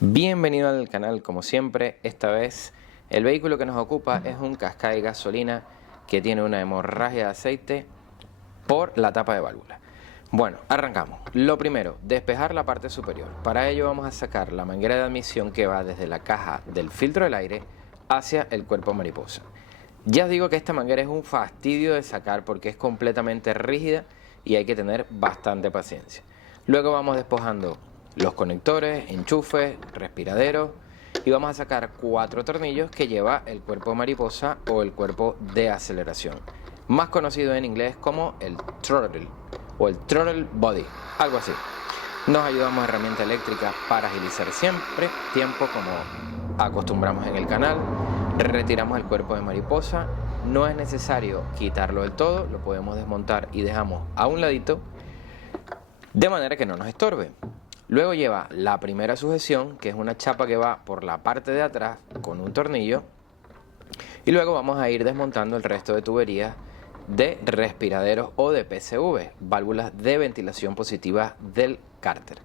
Bienvenido al canal, como siempre. Esta vez el vehículo que nos ocupa es un Qashqai gasolina que tiene una hemorragia de aceite por la tapa de válvula. Bueno, arrancamos. Lo primero, despejar la parte superior. Para ello vamos a sacar la manguera de admisión que va desde la caja del filtro del aire hacia el cuerpo mariposa. Ya os digo que esta manguera es un fastidio de sacar porque es completamente rígida y hay que tener bastante paciencia. Luego vamos despojando los conectores, enchufes, respiraderos y vamos a sacar 4 tornillos que lleva el cuerpo mariposa o el cuerpo de aceleración, más conocido en inglés como el throttle o el throttle body, algo así. Nos ayudamos a herramienta eléctrica para agilizar siempre tiempo, como acostumbramos en el canal. Retiramos el cuerpo de mariposa, no es necesario quitarlo del todo, lo podemos desmontar y dejamos a un ladito de manera que no nos estorbe. Luego lleva la primera sujeción, que es una chapa que va por la parte de atrás con un tornillo, y luego vamos a ir desmontando el resto de tuberías de respiraderos o de PCV, válvulas de ventilación positiva del cárter.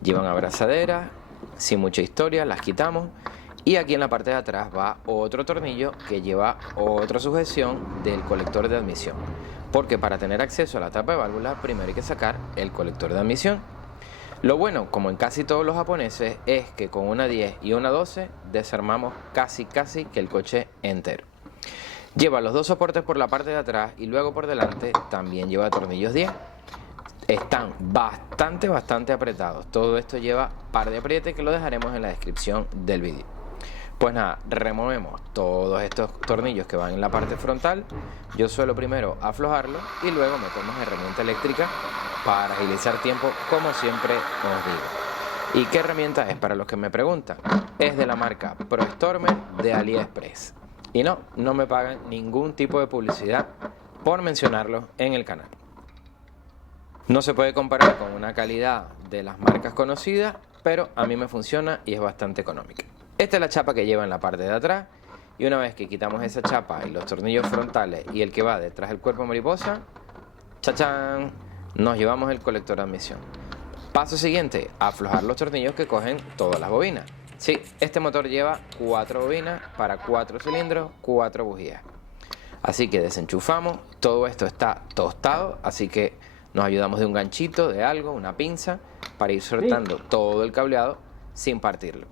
Llevan abrazaderas, sin mucha historia, las quitamos, y aquí en la parte de atrás va otro tornillo que lleva otra sujeción del colector de admisión, porque para tener acceso a la tapa de válvula primero hay que sacar el colector de admisión. Lo bueno, como en casi todos los japoneses, es que con una 10 y una 12 desarmamos casi que el coche entero. Lleva los dos soportes por la parte de atrás y luego por delante también lleva tornillos 10. Están bastante apretados. Todo esto lleva par de apriete que lo dejaremos en la descripción del vídeo. Pues nada, removemos todos estos tornillos que van en la parte frontal. Yo suelo primero aflojarlo y luego metemos herramienta eléctrica para agilizar tiempo, como siempre os digo. ¿Y qué herramienta es? Para los que me preguntan, es de la marca ProStormer de AliExpress. Y no me pagan ningún tipo de publicidad por mencionarlo en el canal. No se puede comparar con una calidad de las marcas conocidas, pero a mí me funciona y es bastante económica. Esta es la chapa que lleva en la parte de atrás, y una vez que quitamos esa chapa y los tornillos frontales y el que va detrás del cuerpo mariposa, ¡chachán!, nos llevamos el colector de admisión. Paso siguiente, aflojar los tornillos que cogen todas las bobinas. Sí, este motor lleva 4 bobinas para 4 cilindros, 4 bujías. Así que desenchufamos, todo esto está tostado, así que nos ayudamos de un ganchito, de algo, una pinza, para ir soltando todo el cableado sin partirlo.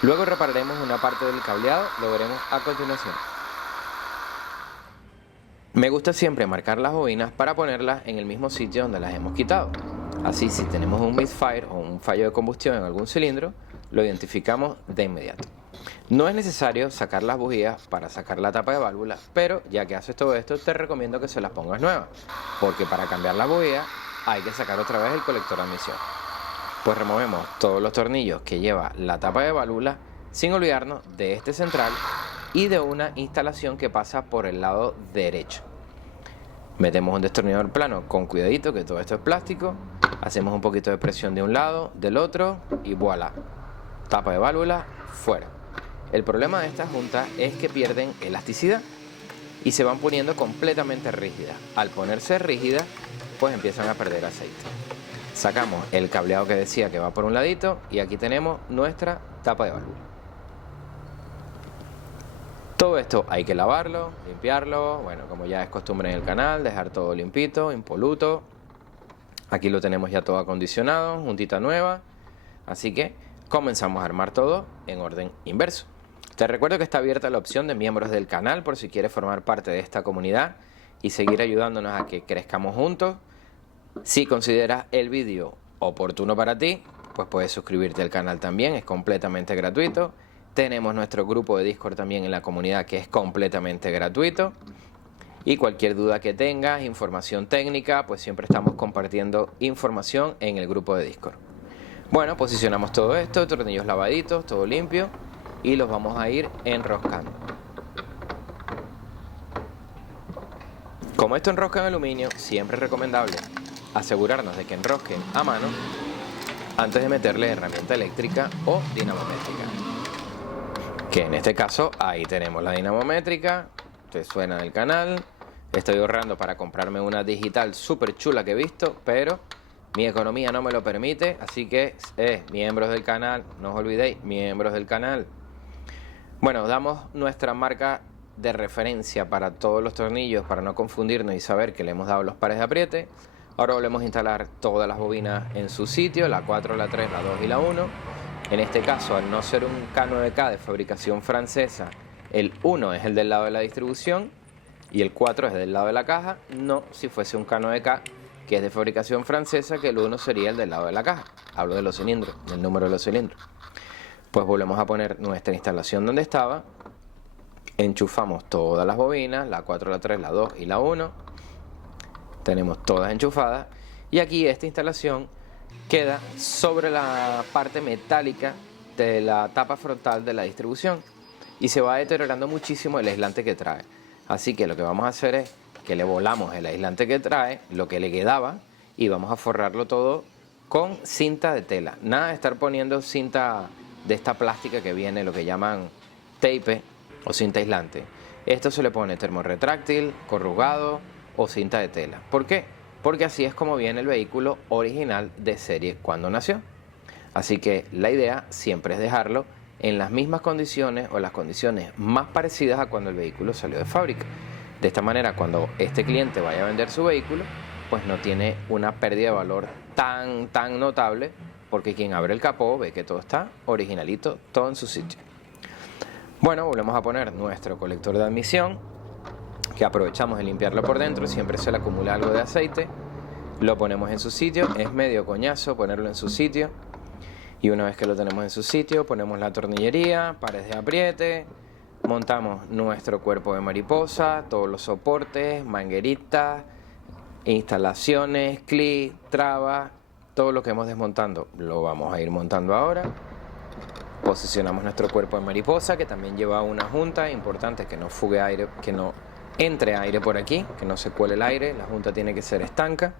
Luego repararemos una parte del cableado, lo veremos a continuación. Me gusta siempre marcar las bobinas para ponerlas en el mismo sitio donde las hemos quitado. Así, si tenemos un misfire o un fallo de combustión en algún cilindro, lo identificamos de inmediato. No es necesario sacar las bujías para sacar la tapa de válvula, pero ya que haces todo esto, te recomiendo que se las pongas nuevas, porque para cambiar la bujía hay que sacar otra vez el colector de admisión. Pues removemos todos los tornillos que lleva la tapa de válvula, sin olvidarnos de este central y de una instalación que pasa por el lado derecho. Metemos un destornillador plano con cuidadito, que todo esto es plástico, hacemos un poquito de presión de un lado, del otro y voilà, tapa de válvula fuera. El problema de estas juntas es que pierden elasticidad y se van poniendo completamente rígidas. Al ponerse rígidas, pues empiezan a perder aceite. Sacamos el cableado que decía que va por un ladito y aquí tenemos nuestra tapa de válvula. Todo esto hay que lavarlo, limpiarlo, bueno, como ya es costumbre en el canal, dejar todo limpito, impoluto. Aquí lo tenemos ya todo acondicionado, juntita nueva, así que comenzamos a armar todo en orden inverso. Te recuerdo que está abierta la opción de miembros del canal por si quieres formar parte de esta comunidad y seguir ayudándonos a que crezcamos juntos. Si consideras el vídeo oportuno para ti, pues puedes suscribirte al canal también, es completamente gratuito. Tenemos nuestro grupo de Discord también en la comunidad, que es completamente gratuito. Y cualquier duda que tengas, información técnica, pues siempre estamos compartiendo información en el grupo de Discord. Bueno, posicionamos todo esto, tornillos lavaditos, todo limpio, y los vamos a ir enroscando. Como esto enrosca en aluminio, siempre es recomendable asegurarnos de que enrosquen a mano antes de meterle herramienta eléctrica o dinamométrica. Que en este caso, ahí tenemos la dinamométrica, te suena en el canal. Estoy ahorrando para comprarme una digital súper chula que he visto, pero mi economía no me lo permite, así que miembros del canal, no os olvidéis, miembros del canal. Bueno, damos nuestra marca de referencia para todos los tornillos para no confundirnos y saber que le hemos dado los pares de apriete. Ahora volvemos a instalar todas las bobinas en su sitio, la 4, la 3, la 2 y la 1. En este caso, al no ser un K9K de fabricación francesa, el 1 es el del lado de la distribución y el 4 es del lado de la caja. No si fuese un K9K que es de fabricación francesa, que el 1 sería el del lado de la caja. Hablo de los cilindros, del número de los cilindros. Pues volvemos a poner nuestra instalación donde estaba. Enchufamos todas las bobinas, la 4, la 3, la 2 y la 1. Tenemos todas enchufadas. Y aquí esta instalación queda sobre la parte metálica de la tapa frontal de la distribución. Y se va deteriorando muchísimo el aislante que trae. Así que lo que vamos a hacer es que le volamos el aislante que trae, lo que le quedaba, y vamos a forrarlo todo con cinta de tela. Nada de estar poniendo cinta de esta plástica que viene, lo que llaman tape o cinta aislante. Esto se le pone termorretráctil, corrugado o cinta de tela. ¿Por qué? Porque así es como viene el vehículo original de serie cuando nació. Así que la idea siempre es dejarlo en las mismas condiciones o las condiciones más parecidas a cuando el vehículo salió de fábrica. De esta manera, cuando este cliente vaya a vender su vehículo, pues no tiene una pérdida de valor tan notable, porque quien abre el capó ve que todo está originalito, todo en su sitio. Bueno, volvemos a poner nuestro colector de admisión, que aprovechamos de limpiarlo por dentro, siempre se le acumula algo de aceite, lo ponemos en su sitio, es medio coñazo ponerlo en su sitio, y una vez que lo tenemos en su sitio, ponemos la tornillería, pares de apriete, montamos nuestro cuerpo de mariposa, todos los soportes, mangueritas, instalaciones, clic, trabas, todo lo que hemos desmontando lo vamos a ir montando ahora. Posicionamos nuestro cuerpo de mariposa, que también lleva una junta, importante que no fugue aire, que no entre aire por aquí, que no se cuele el aire, la junta tiene que ser estanca.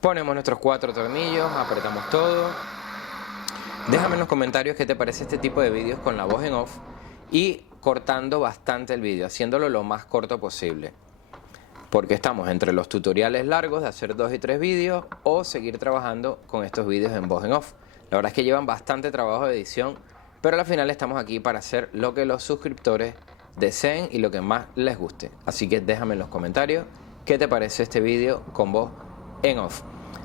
Ponemos nuestros 4 tornillos, apretamos todo. Déjame en los comentarios qué te parece este tipo de vídeos con la voz en off y cortando bastante el vídeo, haciéndolo lo más corto posible. Porque estamos entre los tutoriales largos de hacer 2 y 3 vídeos o seguir trabajando con estos vídeos en voz en off. La verdad es que llevan bastante trabajo de edición, pero al final estamos aquí para hacer lo que los suscriptores deseen y lo que más les guste. Así que déjame en los comentarios qué te parece este vídeo con voz en off.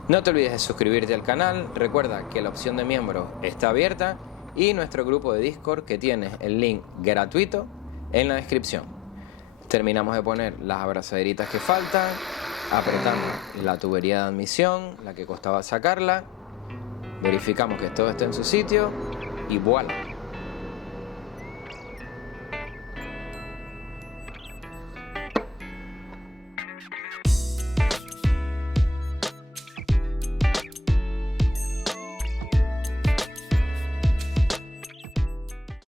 No te olvides de suscribirte al canal, recuerda que la opción de miembros está abierta y nuestro grupo de Discord, que tiene el link gratuito en la descripción. Terminamos de poner las abrazaderitas que faltan, apretamos la tubería de admisión, la que costaba sacarla, verificamos que todo esté en su sitio y ¡voilà!